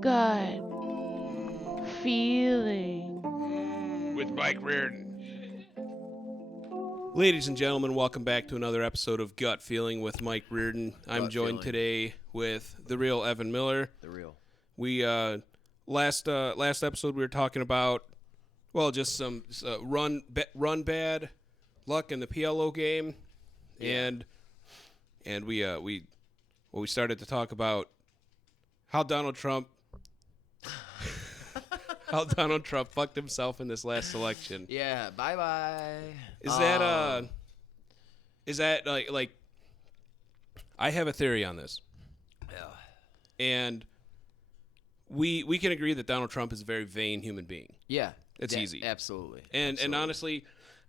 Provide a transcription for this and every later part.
gut feeling. With Mike Reardon. Ladies and gentlemen, welcome back to another episode of Gut Feeling with Mike Reardon. I'm Gut joined Feeling. today with the real Evan Miller. The real. We last episode we were talking about just some run bad luck in the PLO game, and we started to talk about how Donald Trump fucked himself in this last election. Yeah, bye-bye. Is that like I have a theory on this. Yeah. And we can agree that Donald Trump is a very vain human being. Yeah. It's easy. Absolutely. And honestly,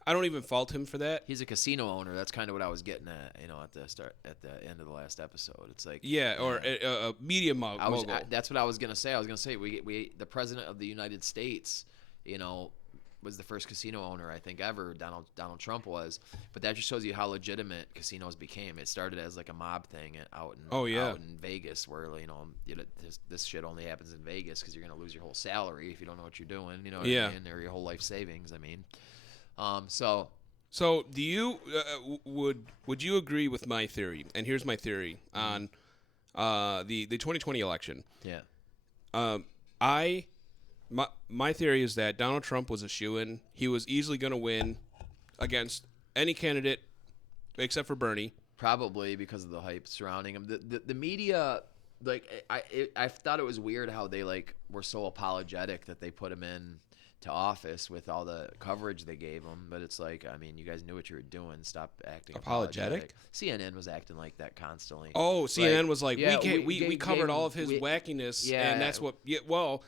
I don't even fault him for that. He's a casino owner. That's kind of what I was getting at, at the end of the last episode. It's like or a media mogul. That's what I was gonna say. I was gonna say we the president of the United States, was the first casino owner I think ever. Donald Trump was, but that just shows you how legitimate casinos became. It started as like a mob thing out in Vegas, where this shit only happens in Vegas because you're gonna lose your whole salary if you don't know what you're doing. What I mean? Or your whole life savings. I mean. So do you would you agree with my theory? And here's my theory on the 2020 election. Yeah. My theory is that Donald Trump was a shoo-in. He was easily going to win against any candidate except for Bernie. Probably because of the hype surrounding him. The media, I thought it was weird how they were so apologetic that they put him in to office with all the coverage they gave him. But it's you guys knew what you were doing. Stop acting apologetic. CNN was acting like that constantly. Oh, CNN was like, we covered all of his wackiness, and that's what. Yeah, well.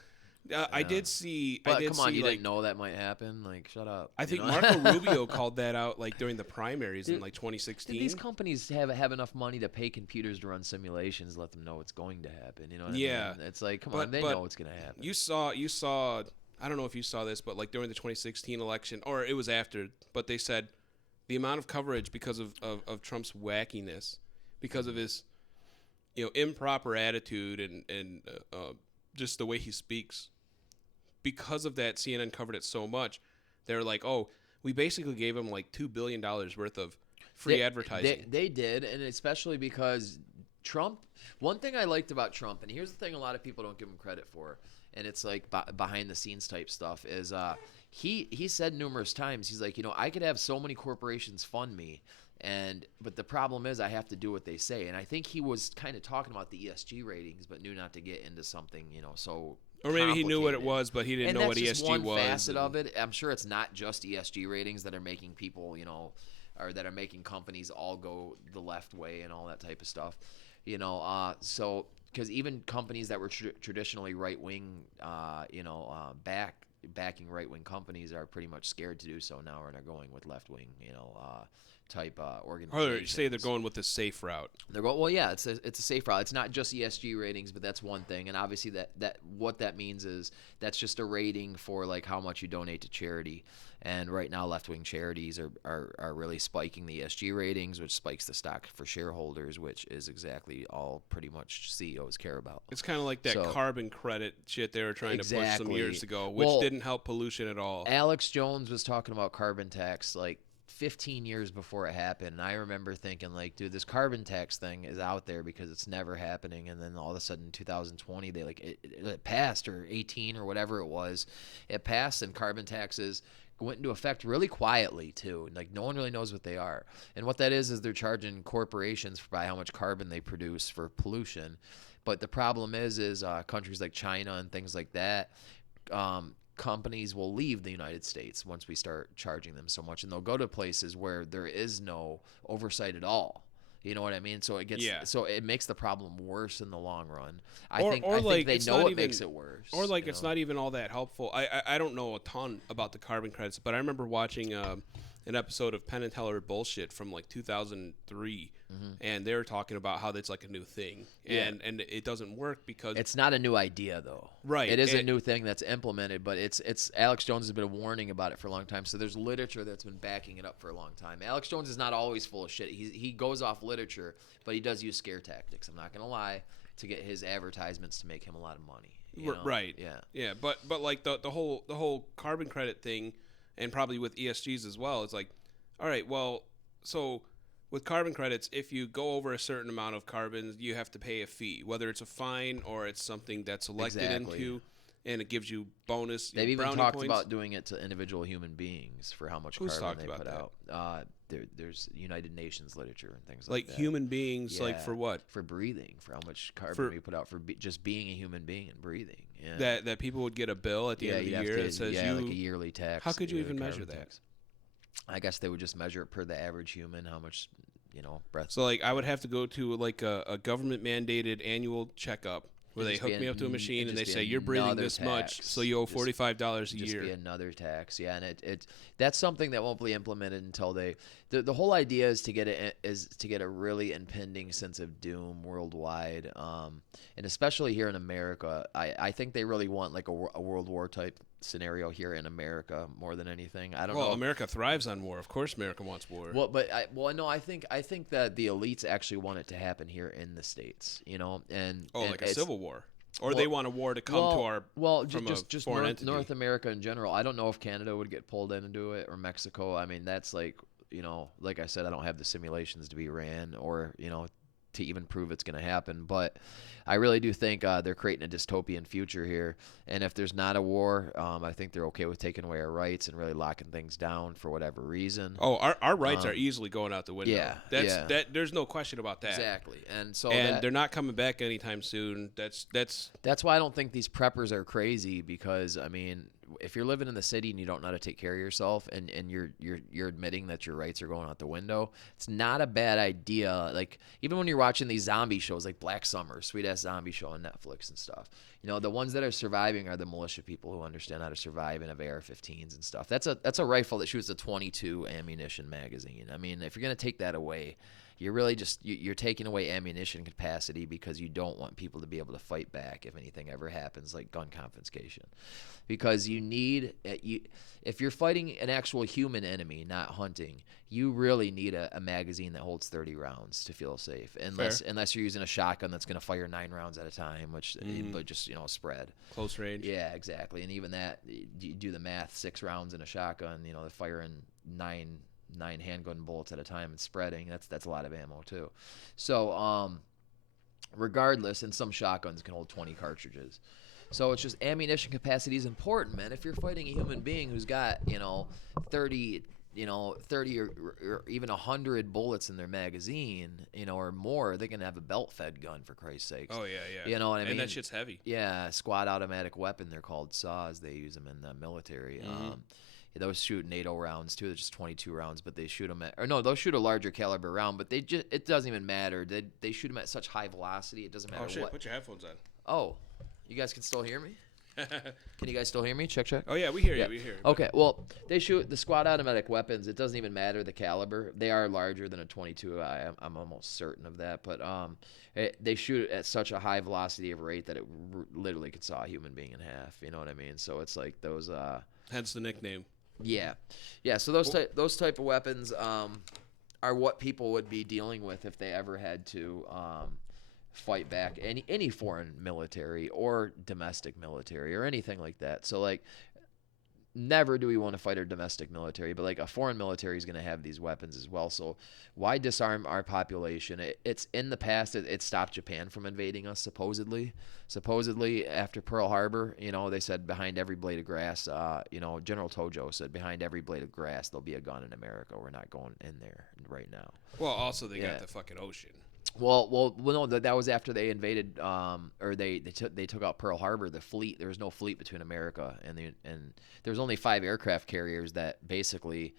I did see. But come on, you didn't know that might happen. Shut up. I think Marco Rubio called that out during the primaries in 2016. These companies have enough money to pay computers to run simulations, let them know it's going to happen. You know what I mean? It's come on, they know what's going to happen. You saw. I don't know if you saw this, but during the 2016 election, or it was after, but they said the amount of coverage because of Trump's wackiness, because of his improper attitude and just the way he speaks. Because of that, CNN covered it so much. They're like, oh, we basically gave him $2 billion worth of free advertising. They did, and especially because Trump. One thing I liked about Trump, and here's the thing: a lot of people don't give him credit for, and it's behind the scenes type stuff. Is he said numerous times, he's like, I could have so many corporations fund me. But the problem is I have to do what they say. And I think he was kind of talking about the ESG ratings, but knew not to get into something, so. Or maybe he knew what it was, but he didn't know what ESG was. And that's just one facet of it. I'm sure it's not just ESG ratings that are making people, or that are making companies all go the left way and all that type of stuff. So because even companies that were traditionally right-wing, backing right-wing companies are pretty much scared to do so now and are going with left-wing, type organizations. Or you say they're going with the safe route. They're going, well, yeah, it's a safe route. It's not just ESG ratings, but that's one thing. And obviously that what that means is that's just a rating for how much you donate to charity. And right now, left-wing charities are really spiking the ESG ratings, which spikes the stock for shareholders, which is exactly all pretty much CEOs care about. It's kind of like that carbon credit shit they were trying to push some years ago, which didn't help pollution at all. Alex Jones was talking about carbon tax 15 years before it happened. And I remember thinking, dude, this carbon tax thing is out there because it's never happening. And then all of a sudden, in 2020, they it passed, or 18 or whatever it was. It passed, and carbon taxes went into effect really quietly too. No one really knows what they are. And what that is they're charging corporations by how much carbon they produce for pollution. But the problem is countries like China and things like that, companies will leave the United States once we start charging them so much, and they'll go to places where there is no oversight at all. You know what I mean? So it makes the problem worse in the long run. I think they know it makes it worse. Or it's not even all that helpful. I don't know a ton about the carbon credits, but I remember watching an episode of Penn and Teller Bullshit from 2003, and they were talking about how that's a new thing, and it doesn't work because it's not a new idea though. Right, it is a new thing that's implemented, but it's Alex Jones has been warning about it for a long time. So there's literature that's been backing it up for a long time. Alex Jones is not always full of shit. He goes off literature, but he does use scare tactics. I'm not gonna lie. to get his advertisements to make him a lot of money. You know? Right. Yeah. Yeah, but like the whole carbon credit thing, and probably with ESGs as well, it's like, all right, well, so with carbon credits, if you go over a certain amount of carbon, you have to pay a fee, whether it's a fine or it's something that's elected into, and it gives you bonus. They've even brownie talked points. about doing it to individual human beings for how much Who's carbon they talked put about out. There's United Nations literature and things like that. Human beings, like for what? For breathing, for how much carbon we put out for just being a human being and breathing. Yeah. That people would get a bill at the end of the year that says like a yearly tax. How could you even measure that? Tax. I guess they would just measure it per the average human, how much, breath. So like I would have to go to like a government mandated annual checkup where they hook me up to a machine and they say you're breathing this much, so you owe $45 a year. Just be another tax, yeah, and it that's something that won't be implemented until the whole idea is to get a really impending sense of doom worldwide, and especially here in America. I think they really want like a World War type scenario here in America more than anything. I don't know. Well, America thrives on war. Of course, America wants war. Well, but I think that the elites actually want it to happen here in the States, and like a civil war, or they want a war to come to our just foreign entity. North America in general. I don't know if Canada would get pulled into it or Mexico. I mean, that's like like I said, I don't have the simulations to be ran or to even prove it's going to happen, but I really do think they're creating a dystopian future here. And if there's not a war, I think they're okay with taking away our rights and really locking things down for whatever reason. Oh, our rights are easily going out the window. Yeah, there's no question about that. Exactly. And they're not coming back anytime soon. That's why I don't think these preppers are crazy, because I mean, if you're living in the city and you don't know how to take care of yourself, and you're admitting that your rights are going out the window, it's not a bad idea. Like even when you're watching these zombie shows like Black Summer, sweet ass zombie show on Netflix and stuff, the ones that are surviving are the militia people who understand how to survive and have AR-15s and stuff. That's a rifle that shoots a 22 ammunition magazine. I mean, if you're gonna take that away, you're really just you're taking away ammunition capacity because you don't want people to be able to fight back if anything ever happens, like gun confiscation. Because if you're fighting an actual human enemy, not hunting, you really need a magazine that holds 30 rounds to feel safe. Unless you're using a shotgun that's going to fire 9 rounds at a time, but just spread. Close range. Yeah, exactly. And even that, you do the math: 6 rounds in a shotgun, they're firing 9 handgun bullets at a time and spreading. That's a lot of ammo too. So regardless, and some shotguns can hold 20 cartridges. So it's just ammunition capacity is important, man. If you're fighting a human being who's got 30 or even 100 bullets in their magazine, or more, they can have a belt-fed gun, for Christ's sakes. Oh yeah. You know what I mean? And that shit's heavy. Yeah, squad automatic weapon. They're called saws. They use them in the military. Those shoot NATO rounds too. They're just 22 rounds, but they shoot them they'll shoot a larger caliber round, but it doesn't even matter. They shoot them at such high velocity. It doesn't matter. Oh shit! What. Put your headphones on. Oh, you guys can still hear me? Can you guys still hear me? Check. Oh yeah, we hear you. We hear you. Okay, well, they shoot the squad automatic weapons. It doesn't even matter the caliber. They are larger than a 22. I'm almost certain of that. But they shoot at such a high velocity of rate that it literally could saw a human being in half. You know what I mean? So it's like those. Hence the nickname. Yeah. So those type of weapons are what people would be dealing with if they ever had to fight back any foreign military or domestic military or anything like that. So like, never do we want to fight our domestic military, but like a foreign military is going to have these weapons as well. So why disarm our population? It's in the past it stopped Japan from invading us, supposedly after Pearl Harbor. They said behind every blade of grass, General Tojo said behind every blade of grass there'll be a gun in America. We're not going in there right now. Well, also they got the fucking ocean. Well, no, that was after they invaded, or they took out Pearl Harbor. The fleet, there was no fleet between America and there was only 5 aircraft carriers that basically,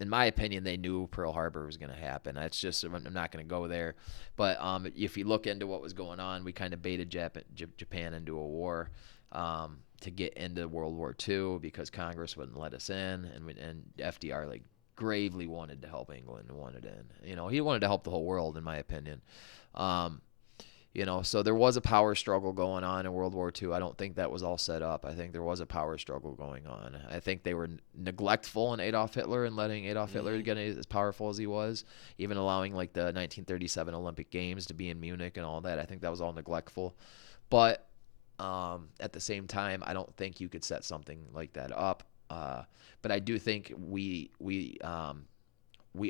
in my opinion, they knew Pearl Harbor was going to happen. That's just, I'm not going to go there. But if you look into what was going on, we kind of baited Japan into a war to get into World War II because Congress wouldn't let us in, and FDR gravely wanted to help England and wanted in. He wanted to help the whole world, in my opinion. So there was a power struggle going on in World War II. I don't think that was all set up. I think there was a power struggle going on. I think they were neglectful in Adolf Hitler and letting Adolf Hitler get as powerful as he was, even allowing like the 1937 Olympic Games to be in Munich and all that. I think that was all neglectful. But at the same time, I don't think you could set something like that up. But I do think we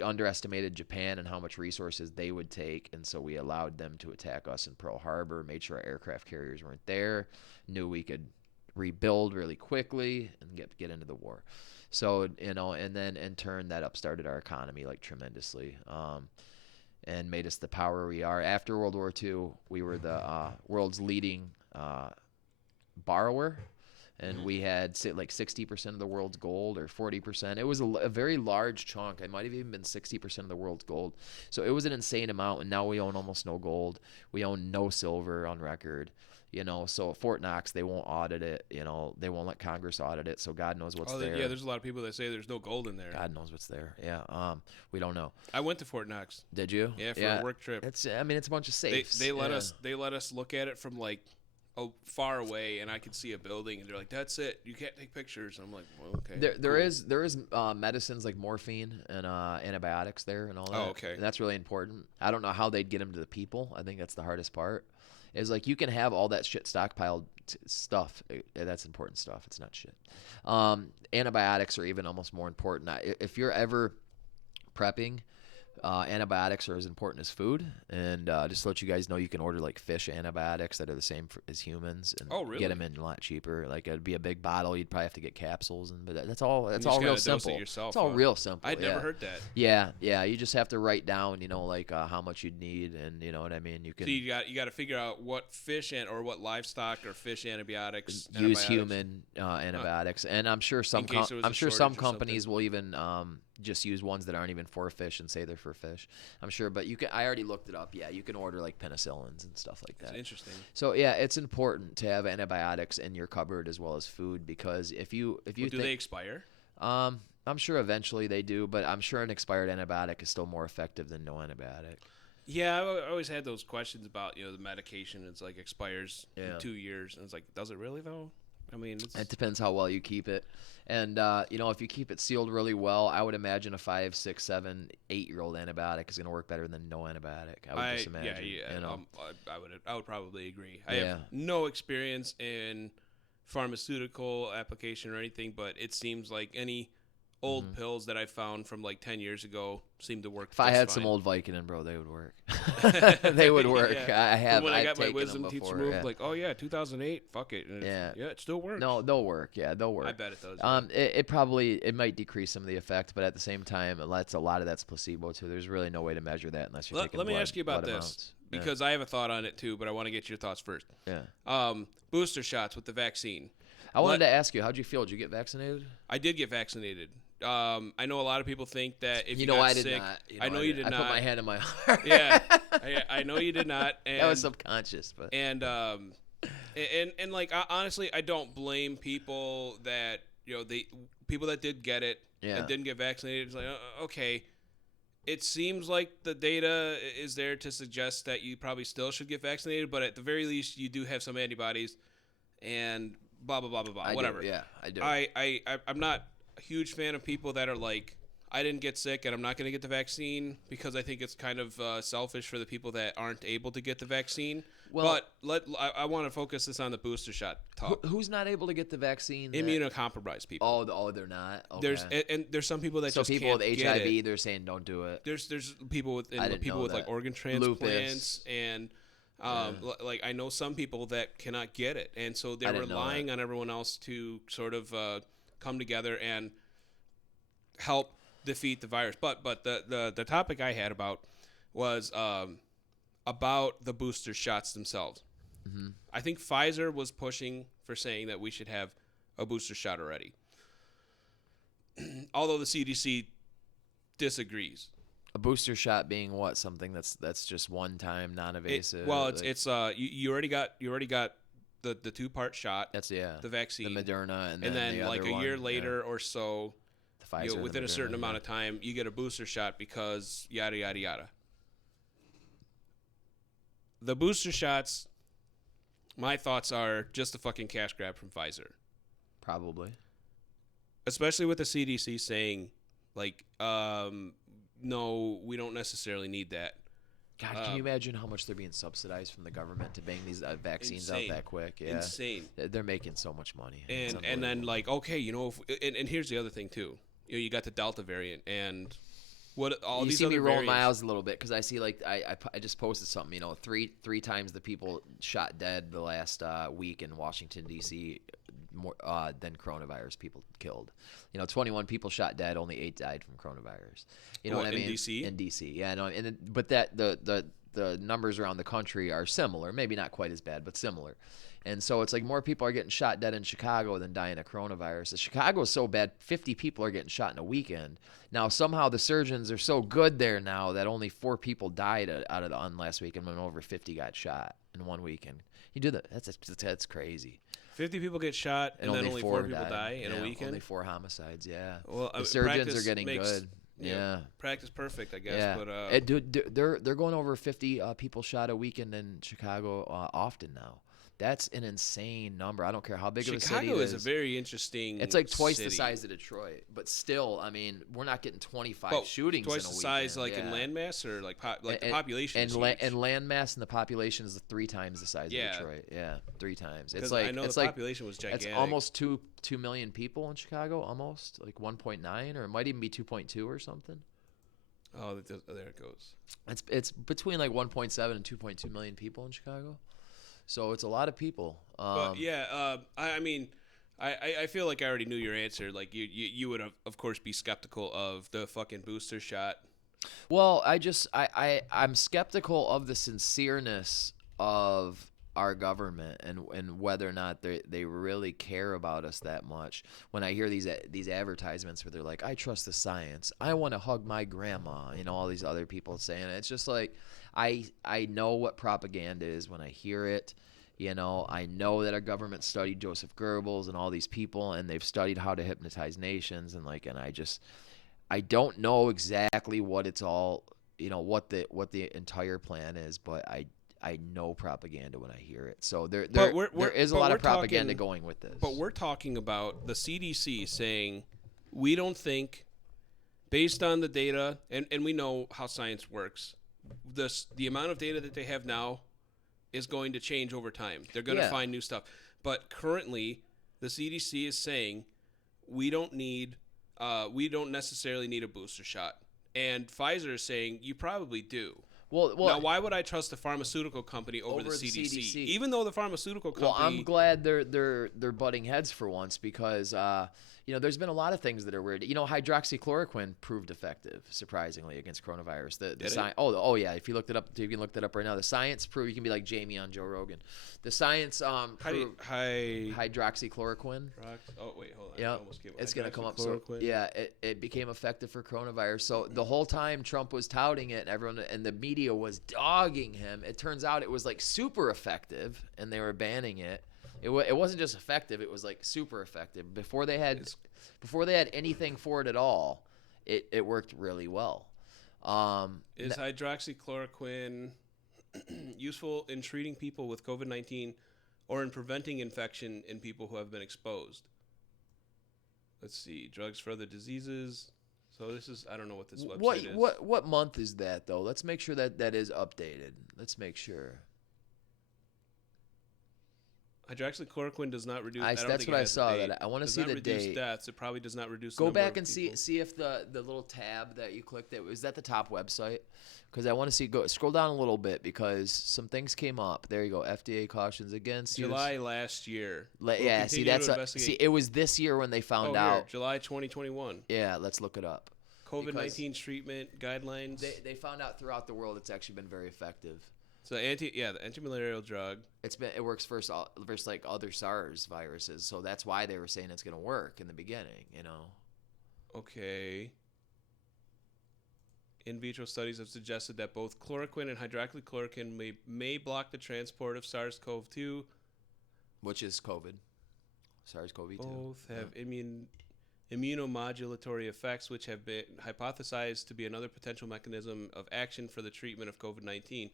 underestimated Japan and how much resources they would take, and so we allowed them to attack us in Pearl Harbor, made sure our aircraft carriers weren't there, knew we could rebuild really quickly and get into the war. So, and then in turn that upstarted our economy like tremendously, and made us the power we are. After World War II, we were the world's leading borrower. And we had like 60% of the world's gold or 40%. It was a very large chunk. It might have even been 60% of the world's gold. So it was an insane amount. And now we own almost no gold. We own no silver on record. So at Fort Knox, they won't audit it. They won't let Congress audit it. So God knows what's there. Yeah, there's a lot of people that say there's no gold in there. God knows what's there. Yeah. We don't know. I went to Fort Knox. Did you? Yeah, for a work trip. It's a bunch of safes. They let us look at it from like far away, and I could see a building, and they're like, "That's it. You can't take pictures." And I'm like, "Well, okay." There is medicines like morphine and antibiotics there and all that. Oh, okay. And that's really important. I don't know how they'd get them to the people. I think that's the hardest part. Is like you can have all that shit stockpiled stuff. That's important stuff. It's not shit. Antibiotics are even almost more important. If you're ever prepping, antibiotics are as important as food, and just to let you guys know, you can order like fish antibiotics that are the same as humans, and get them in a lot cheaper. Like it'd be a big bottle, you'd probably have to get capsules, but that's all. That's all real simple. It's all real simple. I'd never heard that. Yeah. You just have to write down, like how much you'd need, and you know what I mean. You can. So you got to figure out what fish or what livestock or fish antibiotics. Use human antibiotics, and I'm sure some companies will even just use ones that aren't even for fish and say they're for fish. I'm sure, but I already looked it up. Yeah, you can order like penicillins and stuff like that. That's interesting. So yeah, it's important to have antibiotics in your cupboard as well as food, because if you do they expire? I'm sure eventually they do, but I'm sure an expired antibiotic is still more effective than no antibiotic. Yeah, I always had those questions about the medication. It's like expires in 2 years, and it's like, does it really though? I mean, it depends how well you keep it. And, if you keep it sealed really well, I would imagine a 5, 6, 7, 8-year-old antibiotic is going to work better than no antibiotic. I would just imagine. Yeah. I would probably agree. I have no experience in pharmaceutical application or anything, but it seems like any old pills that I found from like 10 years ago seem to work. If I had some old Vicodin, bro, they would work. They would work. Yeah. When I got my wisdom teeth removed, like, 2008, fuck it. And it still works. No, they'll work. Yeah, they'll work. I bet it does. It might decrease some of the effect, but at the same time, a lot of that's placebo too. There's really no way to measure that unless you're taking Let me ask you about this, because I have a thought on it too, but I want to get your thoughts first. Yeah. Booster shots with the vaccine. I wanted to ask you, how'd you feel? Did you get vaccinated? I did get vaccinated. I know a lot of people think that if you got I sick, did not. I know you did not. I put my hand in my heart. Yeah, I know you did not. And, that was subconscious, but and like honestly, I don't blame people that people that did get it and didn't get vaccinated. It's like okay, it seems like the data is there to suggest that you probably still should get vaccinated, but at the very least, you do have some antibodies, and blah blah blah blah blah. Whatever. Yeah, I do. I'm not a huge fan of people that are like, I didn't get sick and I'm not going to get the vaccine, because I think it's kind of selfish for the people that aren't able to get the vaccine. Well, but I want to focus this on the booster shot talk. Who's not able to get the vaccine? Immunocompromised people. Oh, they're not. Okay. There's some people that just people can't with get HIV, it. They're saying don't do it. There's people with like organ transplants and like I know some people that cannot get it, and so they're relying on everyone else to sort of come together and help defeat the virus. But the topic I had about was about the booster shots themselves. Mm-hmm. I think Pfizer was pushing for saying that we should have a booster shot already, although the CDC disagrees. A booster shot being what? Something that's just one time, non-invasive. You already got the 2-part shot. That's the vaccine, the Moderna, and then the like other a year later or so, the Pfizer, within a certain amount of time, you get a booster shot because yada yada yada. the booster shots, my thoughts are just a fucking cash grab from Pfizer. Probably. Especially with the CDC saying, like, no, we don't necessarily need that. God, can you imagine how much they're being subsidized from the government to bang these vaccines insane. out that quick? Yeah. Insane. They're making so much money. And then, like, okay, you know, and here's the other thing, too. You got the Delta variant, and what all these other variants. You see me rolling my eyes a little bit because I see, like, I just posted something, you know, three times the people shot dead the last week in Washington, D.C., more than coronavirus people killed. You know, 21 people shot dead, only 8 died from coronavirus. You know what I mean? In D.C.? In D.C., yeah. No, but that the numbers around the country are similar. Maybe not quite as bad, but similar. And so it's like more people are getting shot dead in Chicago than dying of coronavirus. Chicago is so bad, 50 people are getting shot in a weekend. Now, somehow the surgeons are so good there now that only 4 people died out of on last weekend when over 50 got shot in one weekend. You do that. That's crazy. 50 people get shot, and then only 4 people die in a weekend? Only 4 homicides, yeah. Well, the surgeons are getting good. Yeah. Practice perfect, I guess. Yeah. But they're going over 50 people shot a weekend in Chicago often now. That's an insane number. I don't care how big of a city it is. Chicago is a very interesting It's like twice city. the size of Detroit. But still, I mean, we're not getting 25 shootings in a weekend. Twice the size, like, in landmass, or like the population is huge. And landmass and the population is 3 times the size of Detroit. Yeah, 3 times. It's like, I know the population was gigantic. It's almost 2 million people in Chicago, almost. Like 1.9, or it might even be 2.2 or something. Oh, there it goes. It's between like 1.7 and 2.2 million people in Chicago. So it's a lot of people. But yeah, I mean, I feel like I already knew your answer. Like you would of course be skeptical of the fucking booster shot. Well, I'm skeptical of the sincereness of our government and whether or not they really care about us that much. When I hear these advertisements where they're like, I trust the science, I want to hug my grandma, you know, all these other people saying it. It's just like, I know what propaganda is when I hear it. You know, I know that our government studied Joseph Goebbels and all these people, and they've studied how to hypnotize nations, and I don't know exactly what it's all, you know, what the entire plan is, but I know propaganda when I hear it. So there is a lot of propaganda going with this. But we're talking about the CDC saying we don't think, based on the data, and we know how science works, the amount of data that they have now is going to change over time. They're going to find new stuff. But currently, the CDC is saying we don't necessarily need a booster shot. And Pfizer is saying you probably do. Well, now, why would I trust a pharmaceutical company over the CDC? Even though the pharmaceutical company... Well, I'm glad they're butting heads for once because, you know, there's been a lot of things that are weird. You know, hydroxychloroquine proved effective, surprisingly, against coronavirus. The science. Oh yeah. If you looked it up, you can look that up right now. The science proved. You can be like Jamie on Joe Rogan. The science proved hydroxychloroquine. Oh wait, hold on. Yeah, it's gonna come up. So yeah, it became effective for coronavirus. So the whole time Trump was touting it, and everyone and the media was dogging him. It turns out it was like super effective, and they were banning it. It wasn't just effective; it was like super effective. Before they had anything for it at all, it worked really well. Is hydroxychloroquine useful in treating people with COVID-19 or in preventing infection in people who have been exposed? Let's see, drugs for other diseases. So this is, I don't know what this website is. What month is that though? Let's make sure that is updated. Let's make sure. Hydroxychloroquine does not reduce. That's what I saw. That I want to see the date. Reduce deaths. It probably does not reduce. Go back and see if the little tab that you clicked was that the top website, because I want to see. Scroll down a little bit because some things came up. There you go. FDA cautions against July last year. Yeah, see it was this year when they found out. July 2021. Yeah, let's look it up. COVID-19 treatment guidelines. They found out throughout the world it's actually been very effective. So the antimalarial drug. It works versus like other SARS viruses, so that's why they were saying it's going to work in the beginning, you know. Okay. In vitro studies have suggested that both chloroquine and hydroxychloroquine may block the transport of SARS-CoV-2, which is COVID. SARS-CoV-2. Both have immunomodulatory effects, which have been hypothesized to be another potential mechanism of action for the treatment of COVID-19.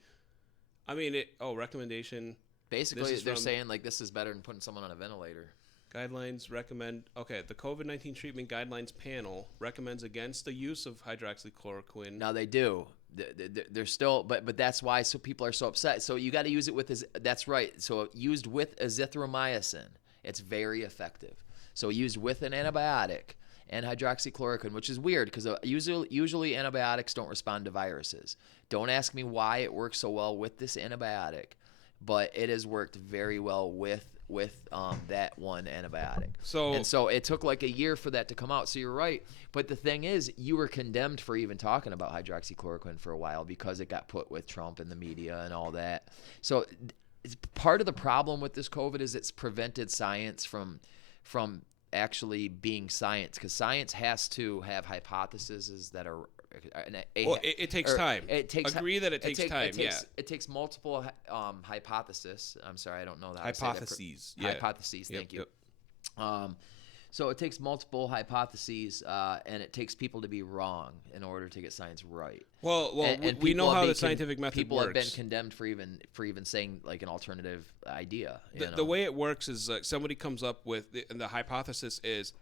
I mean, recommendation Basically, is they're from- saying like this is better than putting someone on a ventilator. guidelines recommend. Okay, the COVID-19 treatment guidelines panel recommends against the use of hydroxychloroquine. Now they do. They're still, but that's why so people are so upset. So you got to use it with that's right. So used with azithromycin, it's very effective. So used with an antibiotic and hydroxychloroquine, which is weird because usually antibiotics don't respond to viruses. Don't ask me why it works so well with this antibiotic, but it has worked very well with that one antibiotic. So it took like a year for that to come out. So you're right. But the thing is, you were condemned for even talking about hydroxychloroquine for a while because it got put with Trump and the media and all that. So it's part of the problem with this COVID is it's prevented science from actually being science, because science has to have hypotheses that are it takes time. Agree that it takes time. It takes multiple hypotheses. I'm sorry, I don't know that. Hypotheses. Hypotheses. Thank you. So it takes multiple hypotheses, and it takes people to be wrong in order to get science right. Well, and we know how the scientific method people works. People have been condemned for even saying like an alternative idea. The way it works is somebody comes up with and the hypothesis is,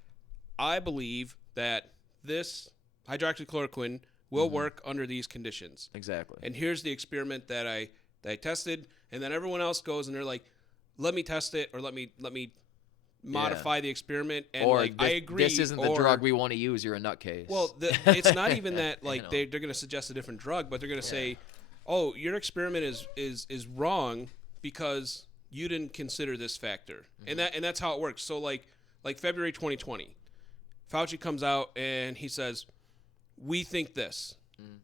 I believe that this hydroxychloroquine will work under these conditions. Exactly. And here's the experiment that I tested, and then everyone else goes and they're like, let me test it, or let me modify the experiment, and or I agree. This isn't the drug we want to use. You're a nutcase. Well, it's not even that. Like they're going to suggest a different drug, but they're going to say, "Oh, your experiment is wrong because you didn't consider this factor," and that's how it works. So like February 2020, Fauci comes out and he says, "We think this."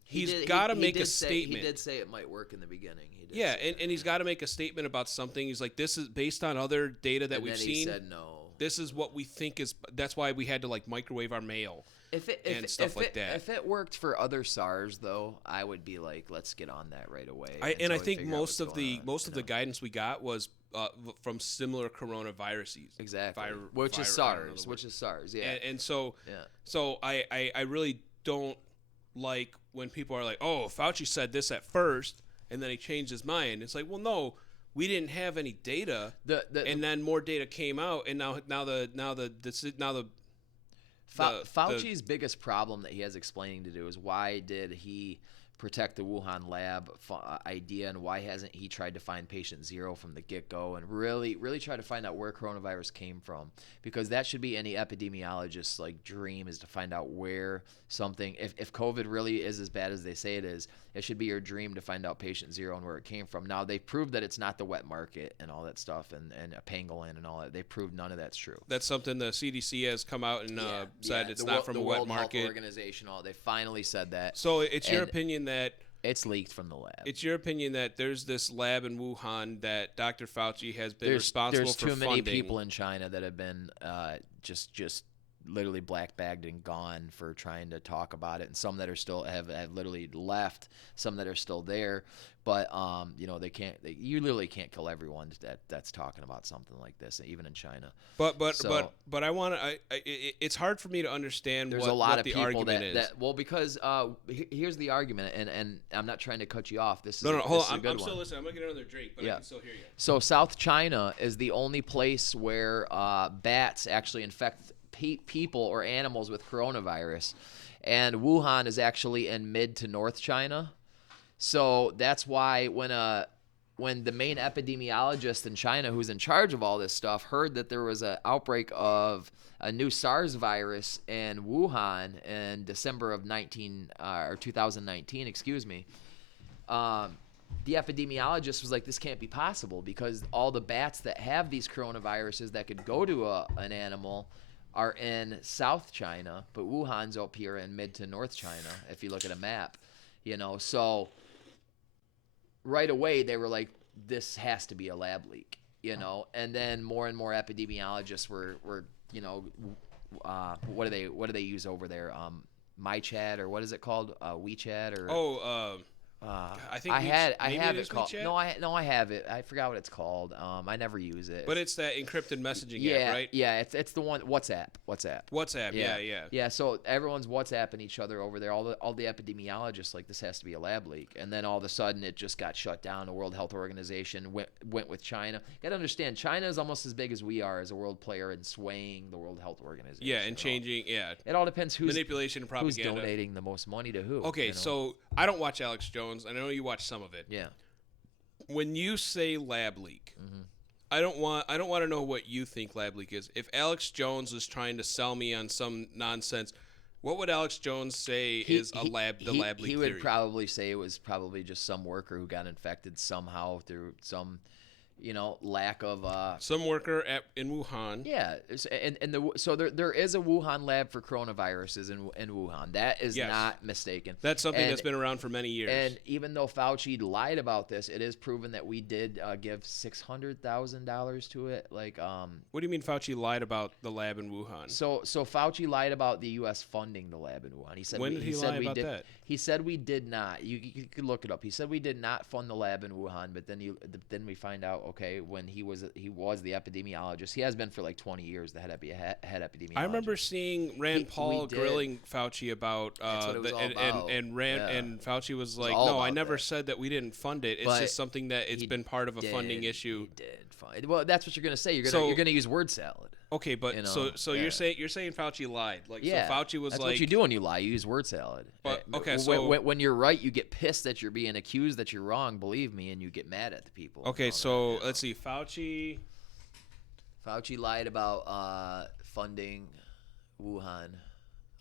He's got to make a statement. He did say it might work in the beginning. And he's got to make a statement about something. He's like, this is based on other data that we've seen. He said no. This is what we think is. That's why we had to like microwave our mail and stuff like that. If it worked for other SARS though, I would be like, let's get on that right away. I think most of the guidance we got was from similar coronaviruses. Exactly. Which is SARS. Yeah. And so I really don't like when people are like, oh, Fauci said this at first and then he changed his mind. It's like, well, no, we didn't have any data, and then more data came out, and Fauci's biggest problem that he has explaining to do is why did he protect the Wuhan lab idea, and why hasn't he tried to find patient zero from the get-go and really try to find out where coronavirus came from? Because that should be any epidemiologist's like dream, is to find out where something, if COVID really is as bad as they say it is, it should be your dream to find out patient zero and where it came from. Now, they proved that it's not the wet market and all that stuff, and pangolin and all that. They proved none of that's true. That's something the CDC has come out and said it's not from a wet market. The World Health Organization, they finally said that. So it's your opinion that it's leaked from the lab. It's your opinion that there's this lab in Wuhan that Dr. Fauci has been responsible for funding. There's too many people in China that have been just literally black bagged and gone for trying to talk about it, and some that are still have literally left, some that are still there, but you literally can't kill everyone that's talking about something like this, even in China. But I want to. It's hard for me to understand. There's what, a lot what of the people argument is. because here's the argument, and I'm not trying to cut you off. This is hold on. I'm still listening. I'm gonna get another drink, but I can still hear you. So South China is the only place where bats actually infect people or animals with coronavirus, and Wuhan is actually in mid to North China. So that's why when the main epidemiologist in China, who's in charge of all this stuff, heard that there was an outbreak of a new SARS virus in Wuhan in December of 2019, excuse me, the epidemiologist was like, this can't be possible, because all the bats that have these coronaviruses that could go to an animal are in South China, but Wuhan's up here in mid to North China, if you look at a map, so right away they were like, this has to be a lab leak, and then more and more epidemiologists were what do they use over there? MyChat, or what is it called? WeChat, or I think I maybe have it it is called. WeChat? No, I have it. I forgot what it's called. I never use it. But it's that encrypted messaging yeah, app, right? yeah. It's the one WhatsApp. WhatsApp, yeah. Yeah, so everyone's WhatsApping each other over there. All the epidemiologists like this has to be a lab leak, and then all of a sudden it just got shut down. The World Health Organization went with China. Got to understand, China is almost as big as we are as a world player in swaying the World Health Organization. Yeah, and changing, It all depends who's manipulation and propaganda. who's donating the most money to who. Okay, so I don't watch Alex Jones. I know you watch some of it. Yeah. When you say lab leak, Mm-hmm. I don't want to know what you think lab leak is. If Alex Jones is trying to sell me on some nonsense, what would Alex Jones say is the lab leak He theory? would probably say it was probably just some worker who got infected somehow through some, lack of Some worker in Wuhan. Yeah, so there is a Wuhan lab for coronaviruses in Wuhan. That is Yes. not mistaken. That's something that's been around for many years. And even though Fauci lied about this, it is proven that we did give $600,000 to it. Like, what do you mean Fauci lied about the lab in Wuhan? so Fauci lied about the U.S. funding the lab in Wuhan. He said When did he lie about that? He said we did not. You could look it up. He said we did not fund the lab in Wuhan, but then we find out, okay, when he was the epidemiologist. He has been for like 20 years, the head epidemiologist. I remember seeing Rand Paul grilling Fauci about That's what it was all about. And Fauci was like, all "No, about I never that. said that we didn't fund it. It's But just something that it's been part of a funding issue." He did fund. Well, that's what you're gonna say. You're gonna use word salad. Okay, but so you're saying Fauci lied. Like, Yeah, so Fauci was that's like, what you do when you lie. You use word salad. But, okay, when you're right, you get pissed that you're being accused that you're wrong. Believe me, and you get mad at the people. Okay, so let's see, Fauci lied about funding Wuhan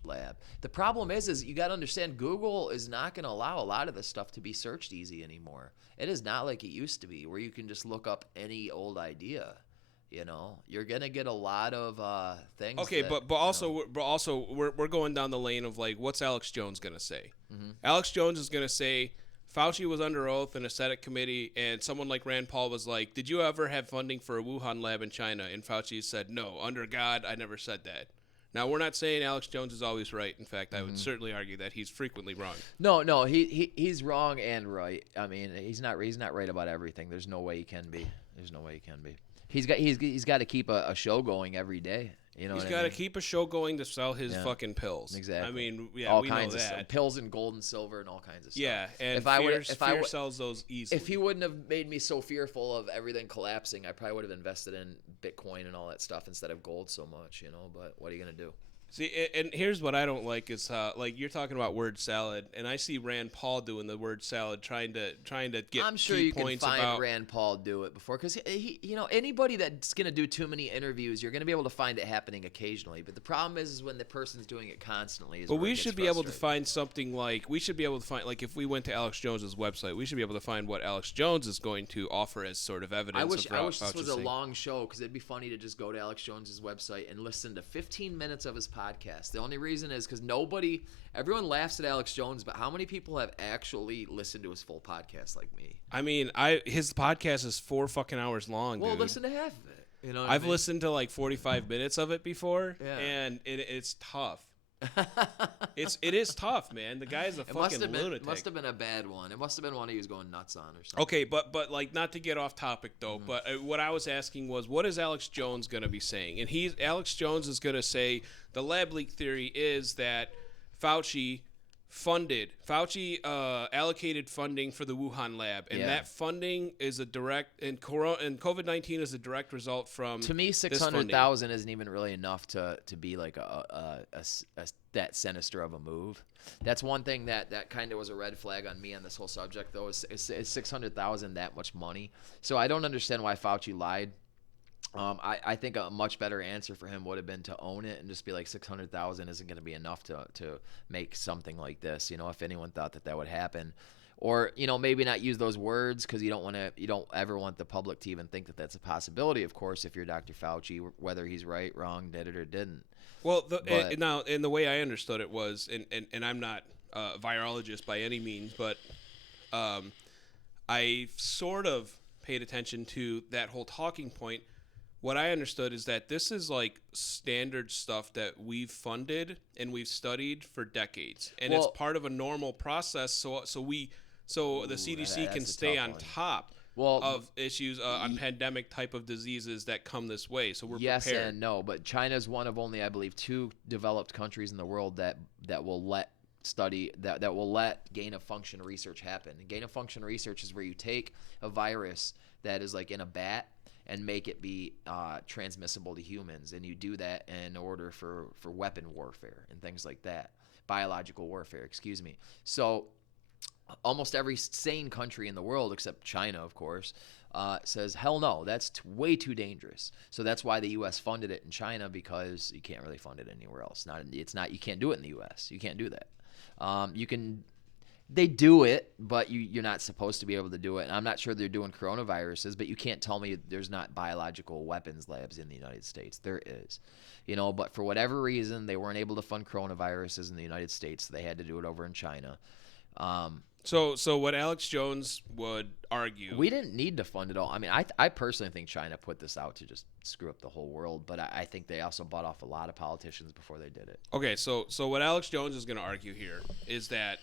lab. The problem is you got to understand, Google is not going to allow a lot of this stuff to be searched easy anymore. It is not like it used to be, where you can just look up any old idea. You're gonna get a lot of things. Okay, but also we're going down the lane of like, what's Alex Jones gonna say? Mm-hmm. Alex Jones is gonna say Fauci was under oath in a Senate committee, and someone like Rand Paul was like, "Did you ever have funding for a Wuhan lab in China?" And Fauci said, "No, under God, I never said that." Now, we're not saying Alex Jones is always right. In fact, I would certainly argue that he's frequently wrong. No, he's wrong and right. I mean, he's not right about everything. There's no way he can be. He's got to keep a show going every day. He's got to keep a show going to sell his fucking pills. Exactly. I mean, all we kinds know of that. stuff. Pills and gold and silver and all kinds of stuff. Yeah, and Fear sells those easily. If he wouldn't have made me so fearful of everything collapsing, I probably would have invested in Bitcoin and all that stuff instead of gold so much. But what are you gonna do? See, and here's what I don't like is like you're talking about word salad, and I see Rand Paul doing the word salad, trying to get. I'm sure key you can points find about, Rand Paul do it before, because he, anybody that's gonna do too many interviews, you're gonna be able to find it happening occasionally. But the problem is when the person's doing it constantly. But we should be able to find something like if we went to Alex Jones's website, we should be able to find what Alex Jones is going to offer as sort of evidence. I wish this was a long show, because it'd be funny to just go to Alex Jones's website and listen to 15 minutes of his podcast. The only reason is because everyone laughs at Alex Jones, but how many people have actually listened to his full podcast like me? I mean, his podcast is 4 fucking hours long. Well, dude. listen to half of it. I've listened to like 45 minutes of it before, Yeah. and it's tough. It is tough, man. The guy's a fucking lunatic. It must have been a bad one. It must have been one he was going nuts on or something. Okay, but like, not to get off topic though, but what I was asking was, what is Alex Jones going to be saying? And Alex Jones is going to say the lab leak theory is that Fauci allocated funding for the Wuhan lab, and that funding is a direct, and COVID-19 is a direct result from. To me, 600,000 isn't even really enough to be like that sinister of a move. That's one thing that kind of was a red flag on me on this whole subject, though. Is 600,000 that much money? So I don't understand why Fauci lied. I think a much better answer for him would have been to own it and just be like, 600,000 isn't going to be enough to make something like this. If anyone thought that would happen, or maybe not use those words, because you don't ever want the public to even think that that's a possibility. Of course, if you're Dr. Fauci, whether he's right, wrong, did it or didn't. Well, now, and the way I understood it was, and I'm not a virologist by any means, but I sort of paid attention to that whole talking point. What I understood is that this is like standard stuff that we've funded and we've studied for decades, and it's part of a normal process. So so the Ooh, CDC can that's a stay tough on one. top Well, of issues on pandemic type of diseases that come this way. So we're yes prepared. and no, but China is one of only, I believe, 2 developed countries in the world that will let that will let gain of function research happen. And gain of function research is where you take a virus that is like in a bat and make it be transmissible to humans, and you do that in order for weapon warfare and things like that, biological warfare. Excuse me. So almost every sane country in the world, except China, of course, says, hell no, that's way too dangerous. So that's why the U.S. funded it in China, because you can't really fund it anywhere else. You can't do it in the U.S. You can't do that. They do it, but you're not supposed to be able to do it. And I'm not sure they're doing coronaviruses, but you can't tell me there's not biological weapons labs in the United States. There is. But for whatever reason, they weren't able to fund coronaviruses in the United States. So they had to do it over in China. So what Alex Jones would argue, We didn't need to fund it all. I mean, I personally think China put this out to just screw up the whole world, but I think they also bought off a lot of politicians before they did it. okay, so what Alex Jones is going to argue here is that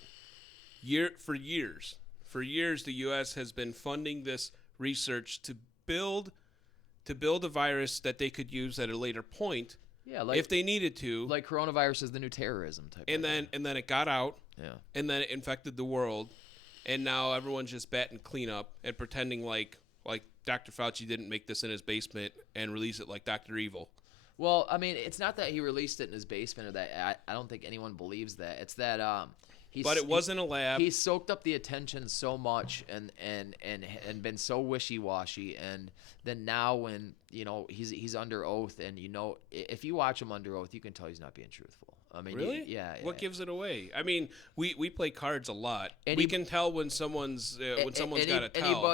for years the U.S. has been funding this research to build a virus that they could use at a later point, Yeah, like if they needed to. like coronavirus is the new terrorism type. And of then it got out, yeah. and then it infected the world, and now everyone's just batting cleanup and pretending like Dr. Fauci didn't make this in his basement and release it like Dr. Evil. Well, I mean, it's not that he released it in his basement or that. I don't think anyone believes that. It's that But it was in a lab. He soaked up the attention so much and been so wishy-washy, and then now when he's under oath, and if you watch him under oath, you can tell he's not being truthful. I mean, Really? Yeah. What gives it away? I mean, we play cards a lot. Any- We can tell when someone's got a tell.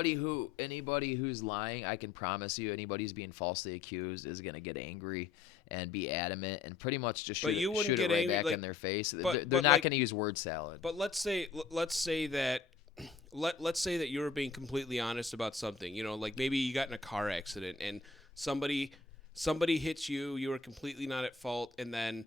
Anybody who's lying, I can promise you, anybody who's being falsely accused is gonna get angry and be adamant and pretty much just But you wouldn't shoot it get right angry, back like- in their face. but They're not like- gonna use word salad. But let's say that let's say that you were being completely honest about something. Like maybe you got in a car accident and somebody hits you. You were completely not at fault, and then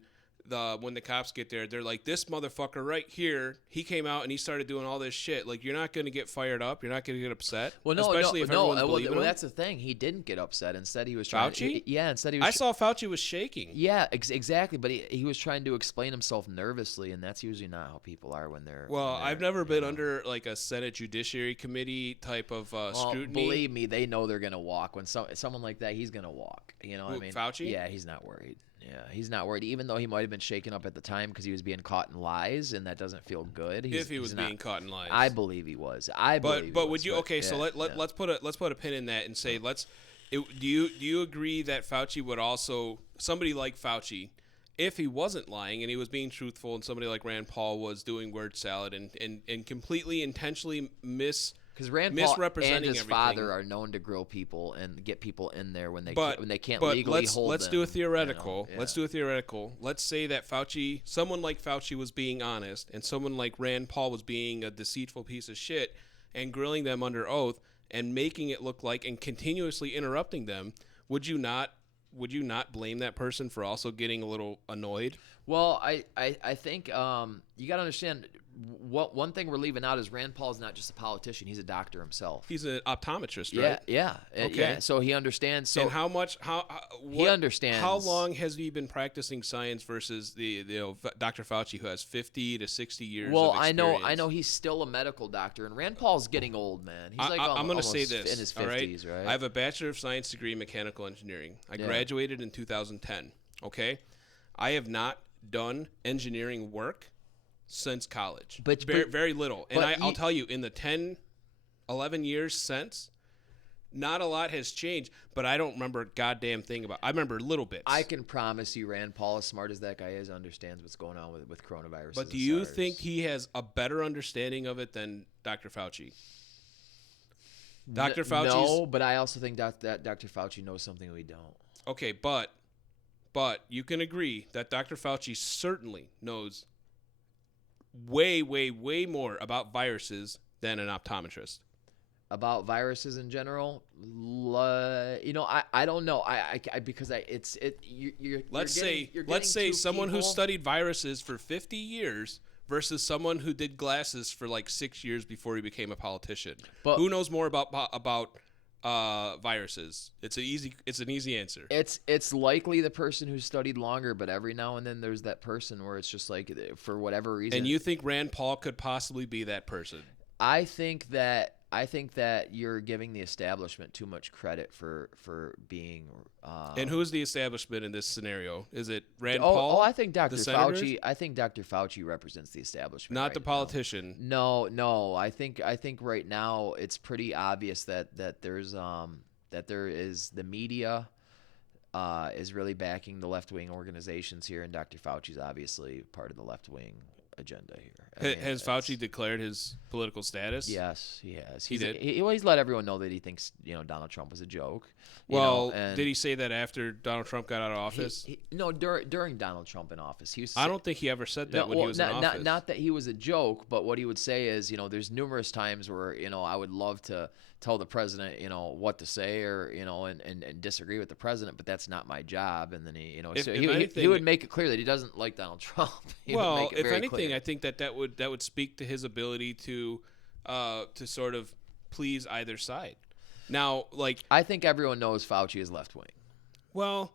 when the cops get there, they're like, this motherfucker right here, he came out and he started doing all this shit. Like, you're not going to get fired up. You're not going to get upset. Well, especially if everyone's believing him. that's the thing. He didn't get upset. Instead, he was trying. Fauci? Instead he was. I saw Fauci was shaking. Yeah, exactly. But he was trying to explain himself nervously, and that's usually not how people are when they're. Well, I've never been under like a Senate Judiciary Committee type of scrutiny. Believe me, they know they're gonna walk. When someone like that, he's gonna walk. You know what I mean? Fauci? Yeah, he's not worried. Yeah, he's not worried. Even though he might have been shaken up at the time because he was being caught in lies, and that doesn't feel good. If he was being caught in lies, I believe he was. But would you? Okay, so let's put a pin in that and say do you agree that Fauci would also, somebody like Fauci, if he wasn't lying and he was being truthful, and somebody like Rand Paul was doing word salad and completely intentionally because Rand Paul and his everything. father are known to grill people and get people in there when they can't but legally hold them. let's do a theoretical. Yeah. Let's do a theoretical. Let's say that someone like Fauci was being honest, and someone like Rand Paul was being a deceitful piece of shit and grilling them under oath and making it look like and continuously interrupting them. Would you not blame that person for also getting a little annoyed? Well, I think you got to understand. One thing we're leaving out is Rand Paul is not just a politician; he's a doctor himself. He's an optometrist, right? Yeah. Okay. Yeah. So he understands. So and he understands. How long has he been practicing science versus the Dr. Fauci, who has 50 to 60 years? Well, of experience? I know he's still a medical doctor, and Rand Paul's getting old, man. He's like I'm going to say almost this in his 50s, right? I have a Bachelor of Science degree in mechanical engineering. I graduated in 2010. Okay, I have not done engineering work since college, but very little. And I'll tell you, in the 10, 11 years since, not a lot has changed. But I don't remember a goddamn thing about. I remember little bits. I can promise you, Rand Paul, as smart as that guy is, understands what's going on with coronavirus. But do you think he has a better understanding of it than Dr. Fauci? Dr. Fauci. No, but I also think that Dr. Fauci knows something we don't. Okay, but you can agree that Dr. Fauci certainly knows way, way, way more about viruses than an optometrist. About viruses in general, I don't know. Let's say someone who studied viruses for 50 years versus someone who did glasses for like 6 years before he became a politician. But Who knows more about viruses? It's an easy answer. it's likely the person who studied longer, but every now and then there's that person where it's just like for whatever reason. And you think Rand Paul could possibly be that person? I think that you're giving the establishment too much credit for being. And who is the establishment in this scenario? Is it Rand Oh, Paul? I think Dr. the senators? Fauci. I think Dr. Fauci represents the establishment, Not right the now. politician. No. I think right now it's pretty obvious that there is the media is really backing the left wing organizations here, and Dr. Fauci's obviously part of the left wing agenda here. I mean, Has Fauci declared his political status? Yes, he has. He did? He's let everyone know that he thinks Donald Trump was a joke. Did he say that after Donald Trump got out of office? No, during Donald Trump in office, he was. I don't think he ever said that when he was in office. Not that he was a joke, but what he would say is, there's numerous times where I would love to tell the president, what to say, or and disagree with the president, but that's not my job. And then he would make it clear that he doesn't like Donald Trump. Well, if anything, I think that would speak to his ability to sort of please either side. Now, I think everyone knows Fauci is left wing. Well,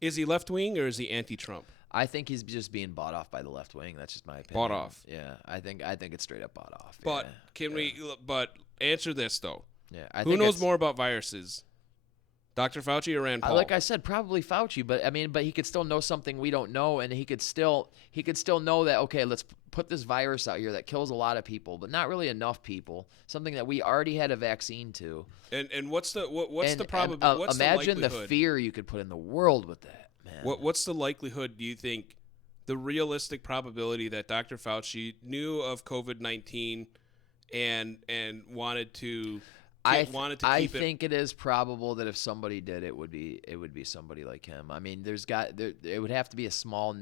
is he left wing or is he anti-Trump? I think he's just being bought off by the left wing. That's just my opinion. Bought off. Yeah, I think it's straight up bought off. But But answer this though. Yeah, who knows more about viruses? Dr. Fauci or Rand Paul? Like I said, probably Fauci, but he could still know something we don't know, and he could still know that, okay, let's put this virus out here that kills a lot of people, but not really enough people. Something that we already had a vaccine to. And what's the probability? Imagine the fear you could put in the world with that, man. What's the likelihood? Do you think the realistic probability that Dr. Fauci knew of COVID-19 and wanted to? I think it is probable that if somebody did, it would be somebody like him. I mean, it would have to be a small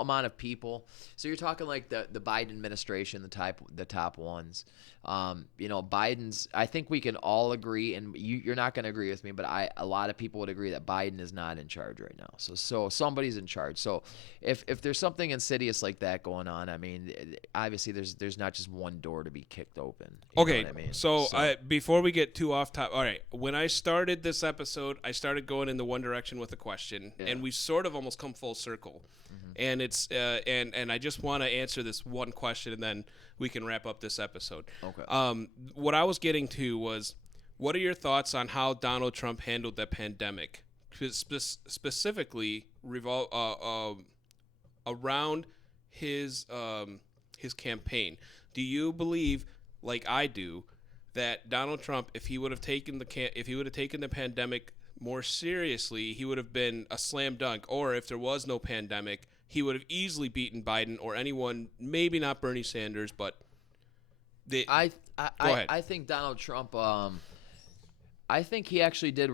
amount of people. So you're talking like the Biden administration, the top ones. Biden's. I think we can all agree, and you're not going to agree with me, but a lot of people would agree that Biden is not in charge right now. So somebody's in charge. So if there's something insidious like that going on, I mean, obviously there's not just one door to be kicked open. Okay, know what I mean? So before we get too off topic, all right. When I started this episode, I started going in the one direction with a question, and we sort of almost come full circle. Mm-hmm. And it's and I just want to answer this one question, and then we can wrap up this episode. Okay. What I was getting to was, what are your thoughts on how Donald Trump handled the pandemic, specifically around his campaign? Do you believe, like I do, that Donald Trump, if he would have taken the pandemic more seriously, he would have been a slam dunk? Or if there was no pandemic, he would have easily beaten Biden or anyone, maybe not Bernie Sanders, but go ahead. I think Donald Trump. I think he actually did